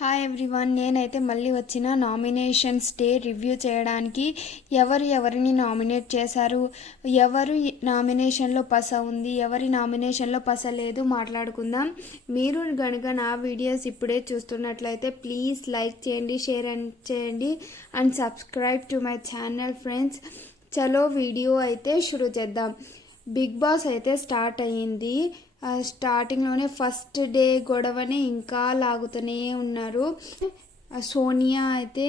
Hi everyone, నేనైతే మళ్ళీ వచ్చిన నామినేషన్స్ డే రివ్యూ చేయడానికి. ఎవరిని నామినేట్ చేశారు, ఎవరు నామినేషన్లో పస ఉంది, ఎవరి నామినేషన్లో పస లేదు మాట్లాడుకుందాం. మీరు కనుక నా వీడియోస్ ఇప్పుడే చూస్తున్నట్లయితే ప్లీజ్ లైక్ చేయండి, షేర్ చేయండి and subscribe to my channel friends. చలో వీడియో అయితే షురూ చేద్దాం. బిగ్ బాస్ అయితే స్టార్ట్ అయ్యింది. స్టార్టింగ్లోనే ఫస్ట్ డే గొడవని ఇంకా లాగుతూనే ఉన్నారు. సోనియా అయితే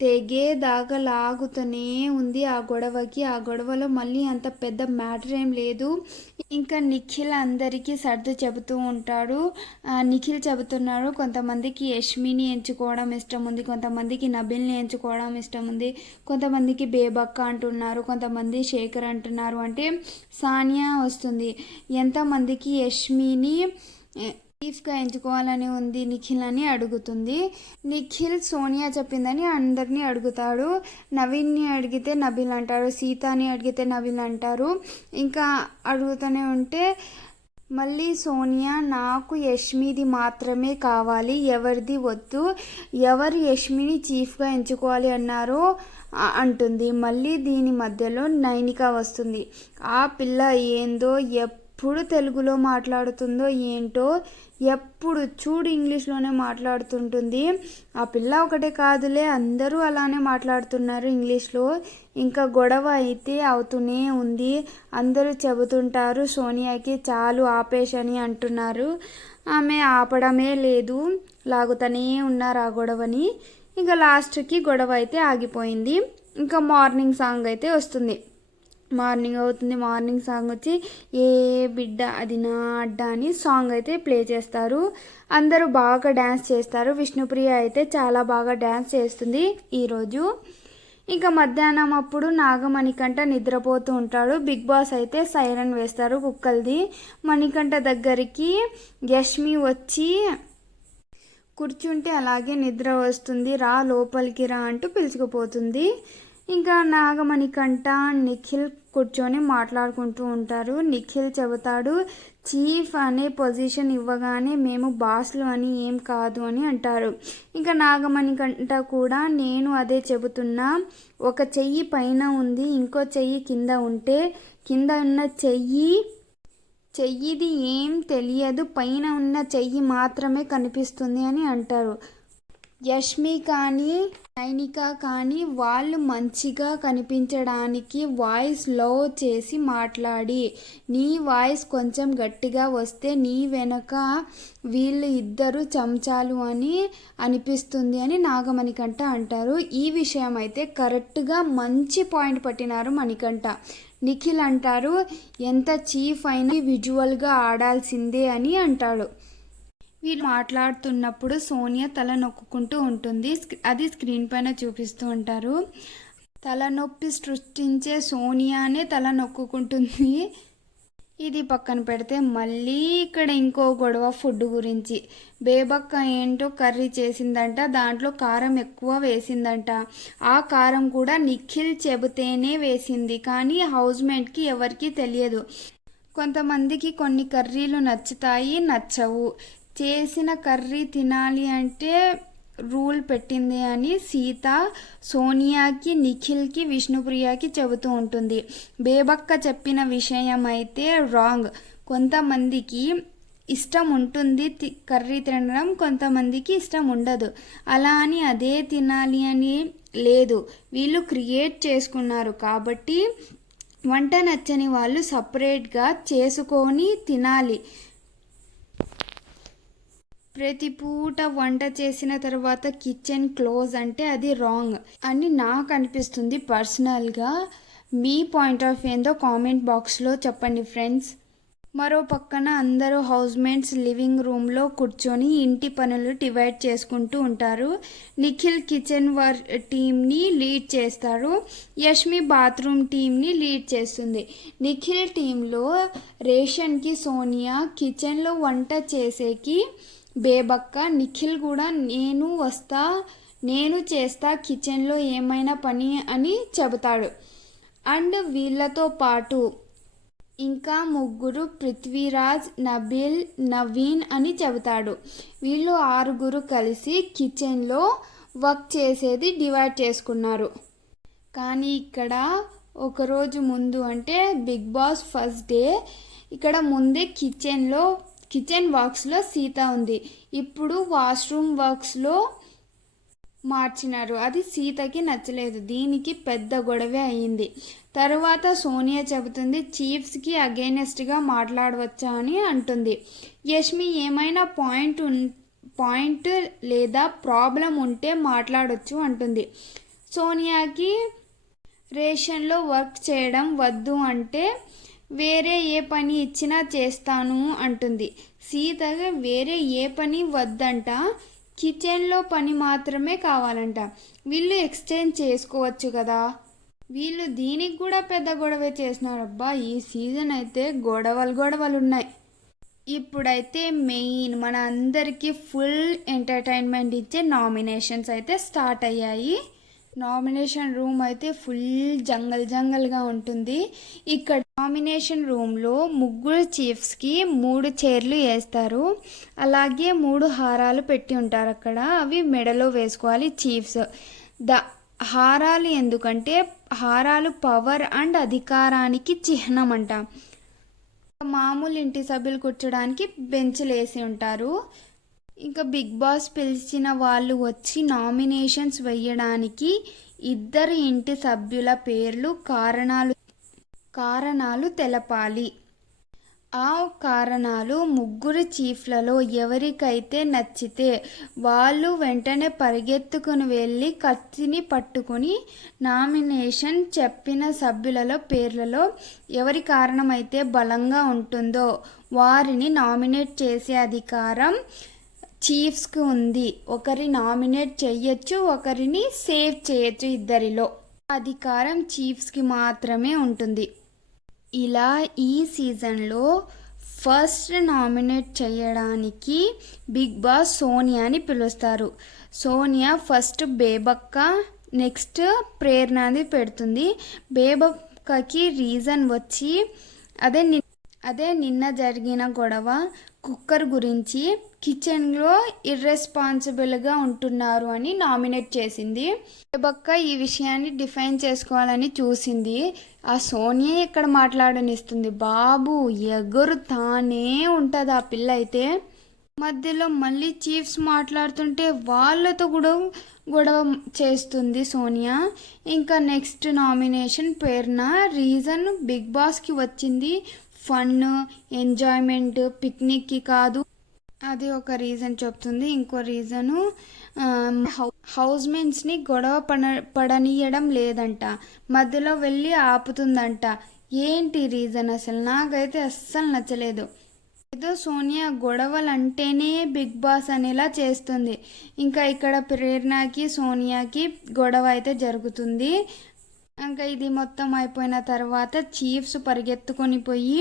తెగేదాకా లాగుతూనే ఉంది ఆ గొడవకి. ఆ గొడవలో మళ్ళీ అంత పెద్ద మ్యాటర్ ఏం లేదు. ఇంకా నిఖిల్ అందరికీ సర్ది చెబుతూ ఉంటాడు. నిఖిల్ చెబుతున్నాడు, కొంతమందికి యష్మిని ఎంచుకోవడం ఇష్టం ఉంది, కొంతమందికి నబిల్ని ఎంచుకోవడం ఇష్టం ఉంది, కొంతమందికి బేబక్క అంటున్నారు, కొంతమంది శేఖర్ అంటున్నారు. అంటే సానియా వస్తుంది. ఎంతమందికి యష్మిని చీఫ్గా ఎంచుకోవాలని ఉంది నిఖిల్ అని అడుగుతుంది. నిఖిల్ సోనియా చెప్పిందని అందరినీ అడుగుతాడు. నవీన్ని అడిగితే నబిల్ అంటారు, సీతాని అడిగితే నబిల్ అంటారు. ఇంకా అడుగుతూనే ఉంటే మళ్ళీ సోనియా నాకు యష్మిది మాత్రమే కావాలి, ఎవరిది వద్దు, ఎవరు యష్మిని చీఫ్గా ఎంచుకోవాలి అన్నారో అంటుంది. మళ్ళీ దీని మధ్యలో నైనిక వస్తుంది. ఆ పిల్ల ఏందో ఎప్పుడు తెలుగులో మాట్లాడుతుందో ఏంటో, ఎప్పుడు చూడు ఇంగ్లీష్లోనే మాట్లాడుతుంటుంది. ఆ పిల్ల ఒకటే కాదులే, అందరూ అలానే మాట్లాడుతున్నారు ఇంగ్లీష్లో. ఇంకా గొడవ అయితే అవుతూనే ఉంది. అందరూ చెబుతుంటారు సోనియాకి చాలు ఆపేషని అంటున్నారు. ఆమె ఆపడమే లేదు, లాగుతూనే ఉన్నారు ఆ గొడవని. ఇంకా లాస్ట్కి గొడవ అయితే ఆగిపోయింది. ఇంకా మార్నింగ్ సాంగ్ అయితే వస్తుంది. మార్నింగ్ అవుతుంది, మార్నింగ్ సాంగ్ వచ్చి ఏ బిడ్డ అది నా అడ్డ అని సాంగ్ అయితే ప్లే చేస్తారు. అందరూ బాగా డ్యాన్స్ చేస్తారు. విష్ణుప్రియ అయితే చాలా బాగా డ్యాన్స్ చేస్తుంది ఈరోజు. ఇంకా మధ్యాహ్నం అప్పుడు నాగమణికంఠ నిద్రపోతూ ఉంటాడు. బిగ్ బాస్ అయితే సైరన్ వేస్తారు కుక్కలది. మణికంఠ దగ్గరికి యష్మి వచ్చి కూర్చుంటే అలాగే నిద్ర వస్తుంది, రా లోపలికి రా అంటూ పిలుచుకుపోతుంది. ఇంకా నాగమణికంఠ నిఖిల్ కూర్చొని మాట్లాడుకుంటూ ఉంటారు. నిఖిల్ చెబుతాడు, చీఫ్ అనే పొజిషన్ ఇవ్వగానే మేము బాస్లు అని ఏం కాదు అని అంటారు. ఇంకా నాగమణికంఠ కూడా నేను అదే చెబుతున్నా, ఒక చెయ్యి పైన ఉంది, ఇంకో చెయ్యి కింద ఉంటే కింద ఉన్న చెయ్యిది ఏం తెలియదు, పైన ఉన్న చెయ్యి మాత్రమే కనిపిస్తుంది అని అంటారు. యష్మి కానీ నైనిక కానీ వాళ్ళు మంచిగా కనిపించడానికి వాయిస్ లో చేసి మాట్లాడి, నీ వాయిస్ కొంచెం గట్టిగా వస్తే నీ వెనక వీళ్ళు ఇద్దరు చెంచాలు అని అనిపిస్తుంది అని నాగమణికంఠ అంటారు. ఈ విషయం అయితే కరెక్ట్గా మంచి పాయింట్ పట్టినారు మణికంఠ. నిఖిల్ అంటారు, ఎంత చీఫ్ అయినా విజువల్గా ఆడాల్సిందే అని అంటాడు. వీళ్ళు మాట్లాడుతున్నప్పుడు సోనియా తల నొక్కుంటూ ఉంటుంది. అది స్క్రీన్ పైన చూపిస్తూ ఉంటారు. తలనొప్పి సృష్టించే సోనియానే తల నొక్కుంటుంది. ఇది పక్కన పెడితే మళ్ళీ ఇక్కడ ఇంకో గొడవ ఫుడ్ గురించి. బేబక్క ఏంటో కర్రీ చేసిందంట, దాంట్లో కారం ఎక్కువ వేసిందంట. ఆ కారం కూడా నిఖిల్ చెబితేనే వేసింది, కానీ హౌస్మేట్కి ఎవరికి తెలియదు. కొంతమందికి కొన్ని కర్రీలు నచ్చుతాయి, నచ్చవు. చేసిన కర్రీ తినాలి అంటే రూల్ పెట్టింది అని సీత సోనియాకి, నిఖిల్కి, విష్ణుప్రియకి చెబుతూ ఉంటుంది. బేబక్క చెప్పిన విషయం అయితే రాంగ్. కొంతమందికి ఇష్టం ఉంటుంది కర్రీ తినడం, కొంతమందికి ఇష్టం ఉండదు. అలా అని అదే తినాలి అని లేదు. వీళ్ళు క్రియేట్ చేసుకున్నారు కాబట్టి వంట నచ్చని వాళ్ళు సపరేట్గా చేసుకొని తినాలి. ప్రతి పూట వంట చేసిన తర్వాత కిచెన్ క్లోజ్ అంటే అది రాంగ్ అని నాకు అనిపిస్తుంది పర్సనల్గా. మీ పాయింట్ ఆఫ్ ఏందో కామెంట్ బాక్స్లో చెప్పండి ఫ్రెండ్స్. మరో పక్కన అందరూ హౌస్మేట్స్ లివింగ్ రూమ్లో కూర్చొని ఇంటి పనులు డివైడ్ చేసుకుంటూ ఉంటారు. నిఖిల్ కిచెన్ టీమ్ని లీడ్ చేస్తారు, యష్మి బాత్రూమ్ టీమ్ని లీడ్ చేస్తుంది. నిఖిల్ టీంలో రేషన్కి సోనియా, కిచెన్లో వంట చేసేకి బేబక్క, నిఖిల్ కూడా నేను వస్తా, నేను చేస్తా కిచెన్లో ఏమైనా పని అని చెబుతాడు. అండ్ వీళ్ళతో పాటు ఇంకా ముగ్గురు పృథ్వీరాజ్, నబిల్, నవీన్ అని చెబుతాడు. వీళ్ళు 6 కలిసి కిచెన్లో వర్క్ చేసేది డివైడ్ చేసుకున్నారు. కానీ ఇక్కడ ఒకరోజు ముందు అంటే బిగ్ బాస్ ఫస్ట్ డే ఇక్కడ ముందే కిచెన్ వర్క్స్లో సీత ఉంది. ఇప్పుడు వాష్రూమ్ వర్క్స్లో మార్చినారు. అది సీతకి నచ్చలేదు. దీనికి పెద్ద గొడవే అయ్యింది. తర్వాత సోనియా చెబుతుంది చీఫ్స్కి అగైనెస్ట్గా మాట్లాడవచ్చా అని అంటుంది. యష్మి ఏమైనా పాయింట్ లేదా ప్రాబ్లం ఉంటే మాట్లాడవచ్చు అంటుంది. సోనియాకి రేషన్లో వర్క్ చేయడం వద్దు అంటే వేరే ఏ పని ఇచ్చినా చేస్తాను అంటుంది. సీతగా వేరే ఏ పని వద్దంట, కిచెన్లో పని మాత్రమే కావాలంట. వీళ్ళు ఎక్స్చేంజ్ చేసుకోవచ్చు కదా. వీళ్ళు దీనికి కూడా పెద్ద గొడవ చేసినారు. అబ్బా ఈ సీజన్ అయితే గొడవలు ఉన్నాయి. ఇప్పుడైతే మెయిన్ మన అందరికీ ఫుల్ ఎంటర్టైన్మెంట్ ఇచ్చే నామినేషన్స్ అయితే స్టార్ట్ అయ్యాయి. నామినేషన్ రూమ్ అయితే ఫుల్ జంగల్గా ఉంటుంది. ఇక్కడ నామినేషన్ రూమ్లో 3 చీఫ్స్కి 3 చైర్లు వేస్తారు. అలాగే 3 హారాలు పెట్టి ఉంటారు అక్కడ. అవి మెడలో వేసుకోవాలి చీఫ్స్. హారాలు ఎందుకంటే హారాలు పవర్ అండ్ అధికారానికి చిహ్నం అంట. మామూలు ఇంటి సభ్యులు కూర్చోడానికి బెంచ్లు వేసి ఉంటారు. ఇంకా బిగ్ బాస్ పిలిచిన వాళ్ళు వచ్చి నామినేషన్స్ వేయడానికి 2 ఇంటి సభ్యుల పేర్లు కారణాలు తెలపాలి. ఆ కారణాలు 3 చీఫ్లలో ఎవరికైతే నచ్చితే వాళ్ళు వెంటనే పరిగెత్తుకుని వెళ్ళి కత్తిని పట్టుకుని నామినేషన్ చెప్పిన సభ్యులలో పేర్లలో ఎవరి కారణం అయితే బలంగా ఉంటుందో వారిని నామినేట్ చేసే అధికారం చీఫ్స్కి ఉంది. ఒకరి నామినేట్ చేయొచ్చు, ఒకరిని సేవ్ చేయొచ్చు. 2లో అధికారం చీఫ్స్కి మాత్రమే ఉంటుంది. ఇలా ఈ సీజన్లో ఫస్ట్ నామినేట్ చేయడానికి బిగ్ బాస్ సోనియాని పిలుస్తారు. సోనియా ఫస్ట్ బేబక్క, నెక్స్ట్ ప్రేరణని పెడుతుంది. బేబక్కకి రీజన్ వచ్చి అదే నిన్న జరిగిన గొడవ, కుక్కర్ గురించి, కిచెన్లో ఇర్రెస్పాన్సిబుల్గా ఉంటున్నారు అని నామినేట్ చేసింది. బేబక్క ఈ విషయాన్ని డిఫైన్ చేసుకోవాలని చూసింది. ఆ సోనియా ఎక్కడ మాట్లాడనిస్తుంది. బాబు ఎగురుతానే ఉంటుంది ఆ పిల్ల అయితే. మధ్యలో మళ్ళీ చీఫ్స్ మాట్లాడుతుంటే వాళ్ళతో కూడా గొడవ చేస్తుంది సోనియా. ఇంకా నెక్స్ట్ నామినేషన్ ప్రేరణ. రీజన్ బిగ్ బాస్కి వచ్చింది ఫన్, ఎంజాయ్మెంట్, పిక్నిక్కి కాదు. అది ఒక రీజన్ చెప్తుంది. ఇంకో రీజను హౌస్మేట్స్ని గొడవ పడనీయడం లేదంట, మధ్యలో వెళ్ళి ఆపుతుందంట. ఏంటి రీజన్ అసలు? నాకైతే అస్సలు నచ్చలేదు. ఏదో సోనియా గొడవలు అంటేనే బిగ్ బాస్ అనేలా చేస్తుంది. ఇంకా ఇక్కడ ప్రేరణకి సోనియాకి గొడవ అయితే జరుగుతుంది. ఇంకా ఇది మొత్తం అయిపోయిన తర్వాత చీఫ్స్ పరిగెత్తుకొని పోయి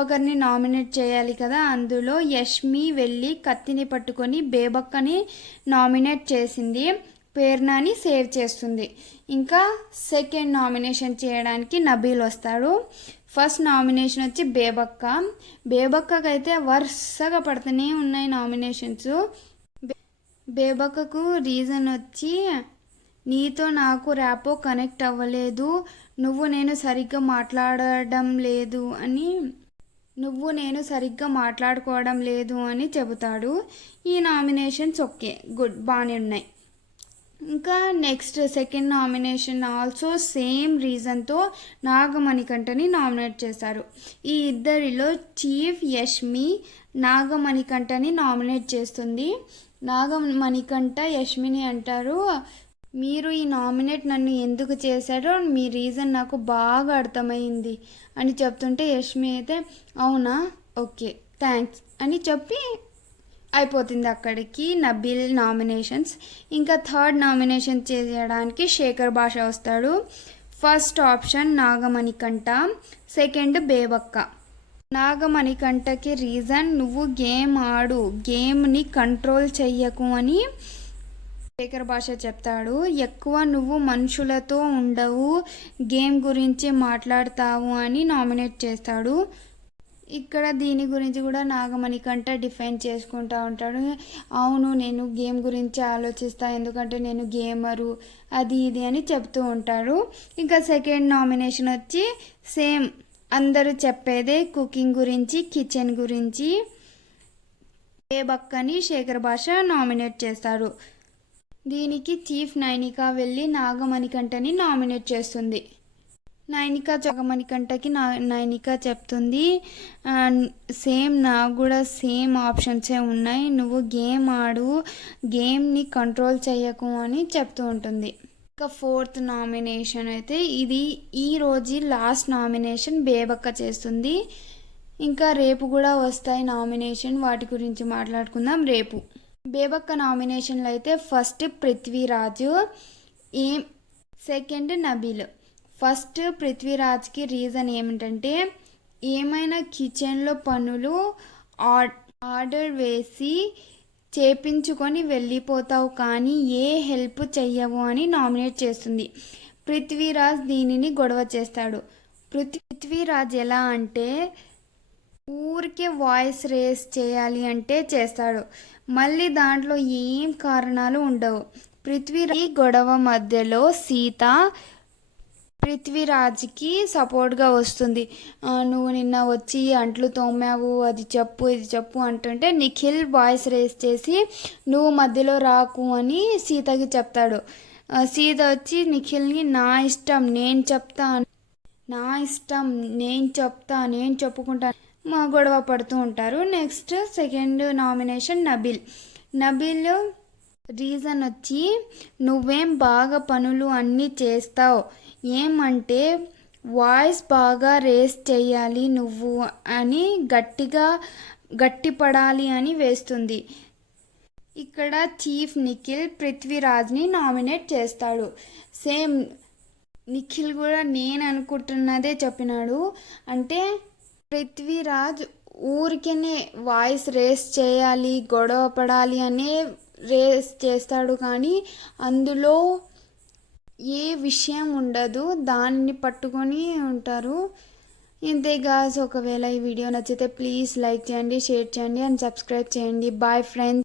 ఒకరిని నామినేట్ చేయాలి కదా. అందులో యష్మి వెళ్ళి కత్తిని పట్టుకొని బేబక్కని నామినేట్ చేసింది. ప్రేరణని సేవ్ చేస్తుంది. ఇంకా సెకండ్ నామినేషన్ చేయడానికి నబీల్ వస్తాడు. ఫస్ట్ నామినేషన్ వచ్చి బేబక్కకైతే వరుసగా పడుతూనే ఉన్నాయి నామినేషన్స్. బేబక్కకు రీజన్ వచ్చి నీతో నాకు ర్యాపో కనెక్ట్ అవ్వలేదు, నువ్వు నేను సరిగ్గా మాట్లాడుకోవడం లేదు అని చెబుతాడు. ఈ నామినేషన్స్ ఓకే, గుడ్, బాగానే ఉన్నాయి. ఇంకా next second nomination also same రీజన్తో నాగమణికంఠని నామినేట్ చేశారు. ఈ ఇద్దరిలో చీఫ్ యష్మి నాగమణికంఠని నామినేట్ చేస్తుంది. నాగమణికంఠ యష్మిని అంటారు, మీరు ఈ నామినేట్ నన్ను ఎందుకు చేశారో మీ రీజన్ నాకు బాగా అర్థమైంది అని చెప్తుంటే యష్మి అయితే అవునా, ఓకే, థ్యాంక్స్ అని చెప్పి అయిపోతుంది అక్కడికి నబీల్ నామినేషన్స్. ఇంకా థర్డ్ నామినేషన్ చేయడానికి శేఖర్ భాష వస్తాడు. First option Nagamanikanta, second Bebakka. నాగమణికంఠకి రీజన్ నువ్వు గేమ్ ఆడు, గేమ్ని కంట్రోల్ చెయ్యకు అని శేఖర్ భాష చెప్తాడు, ఎక్కువ నువ్వు మనుషులతో ఉండవు, గేమ్ గురించి మాట్లాడతావు అని నామినేట్ చేస్తాడు. ఇక్కడ దీని గురించి కూడా నాగమణికంట డిఫైన్ చేసుకుంటూ ఉంటాడు. అవును, నేను గేమ్ గురించి ఆలోచిస్తా, ఎందుకంటే నేను గేమరు అది ఇది అని చెప్తూ ఉంటాడు. ఇంకా సెకండ్ నామినేషన్ వచ్చి సేమ్ అందరూ చెప్పేదే, కుకింగ్ గురించి, కిచెన్ గురించి. బేబక్కని శేఖర్ భాష నామినేట్ చేస్తారు. దీనికి చీఫ్ నైనిక వెళ్ళి నాగమణికంటని నామినేట్ చేస్తుంది. నాగమణికంటకి నైనిక చెప్తుంది, సేమ్ నాకు కూడా సేమ్ ఆప్షన్సే ఉన్నాయి, నువ్వు గేమ్ ఆడు, గేమ్ని కంట్రోల్ చేయకు అని చెప్తూ ఉంటుంది. ఇంకా ఫోర్త్ నామినేషన్ అయితే ఇది ఈరోజు లాస్ట్ నామినేషన్ బేబక్క చేస్తుంది. ఇంకా రేపు కూడా వస్తాయి నామినేషన్, వాటి గురించి మాట్లాడుకుందాం రేపు. బేబక్క నామినేషన్లో అయితే first Prithviraj, second Nabeel. First పృథ్వీరాజ్కి రీజన్ ఏమిటంటే, ఏమైనా కిచెన్లో పనులు ఆర్డర్ వేసి చేపించుకొని వెళ్ళిపోతావు కానీ ఏ హెల్ప్ చెయ్యవు అని నామినేట్ చేస్తుంది. పృథ్వీరాజ్ దీనిని గొడవ చేస్తాడు. పృథ్వీరాజ్ ఎలా అంటే ఊరికే వాయిస్ రేస్ చేయాలి అంటే చేస్తాడు, మళ్ళీ దాంట్లో ఏం కారణాలు ఉండవు. పృథ్వీరాజ్ గొడవ మధ్యలో సీత పృథ్వీరాజ్కి సపోర్ట్గా వస్తుంది. నువ్వు నిన్న వచ్చి అంట్లు తోమావు, అది చెప్పు ఇది చెప్పు అంటుంటే నిఖిల్ వాయిస్ రేస్ చేసి నువ్వు మధ్యలో రాకు అని సీతకి చెప్తాడు. సీత వచ్చి నిఖిల్ని నా ఇష్టం నేను చెప్తా, నా ఇష్టం నేను చెప్తా, నేను చెప్పుకుంటా మా గొడవ పడుతూ ఉంటారు. Next second nomination Nabeel reason వచ్చి, నువ్వేం బాగా పనులు అన్నీ చేస్తావు, ఏమంటే వాయిస్ బాగా రేస్ చేయాలి నువ్వు అని గట్టిపడాలి అని వేస్తుంది. ఇక్కడ చీఫ్ నిఖిల్ పృథ్వీరాజ్ని నామినేట్ చేస్తాడు. సేమ్ నిఖిల్ కూడా నేను అనుకుంటున్నదే చెప్పినాడు, అంటే పృథ్వీరాజ్ ఊరికేనే వాయిస్ రేస్ చేయాలి, గొడవ పడాలి అనే రేస్ చేస్తాడు, కానీ అందులో ఏ విషయం ఉండదు, దానిని పట్టుకొని ఉంటారు. ఇంతే గాయ్స్, ఒకవేళ ఈ వీడియో నచ్చితే ప్లీజ్ లైక్ చేయండి, షేర్ చేయండి అండ్ సబ్స్క్రైబ్ చేయండి. Bye friends.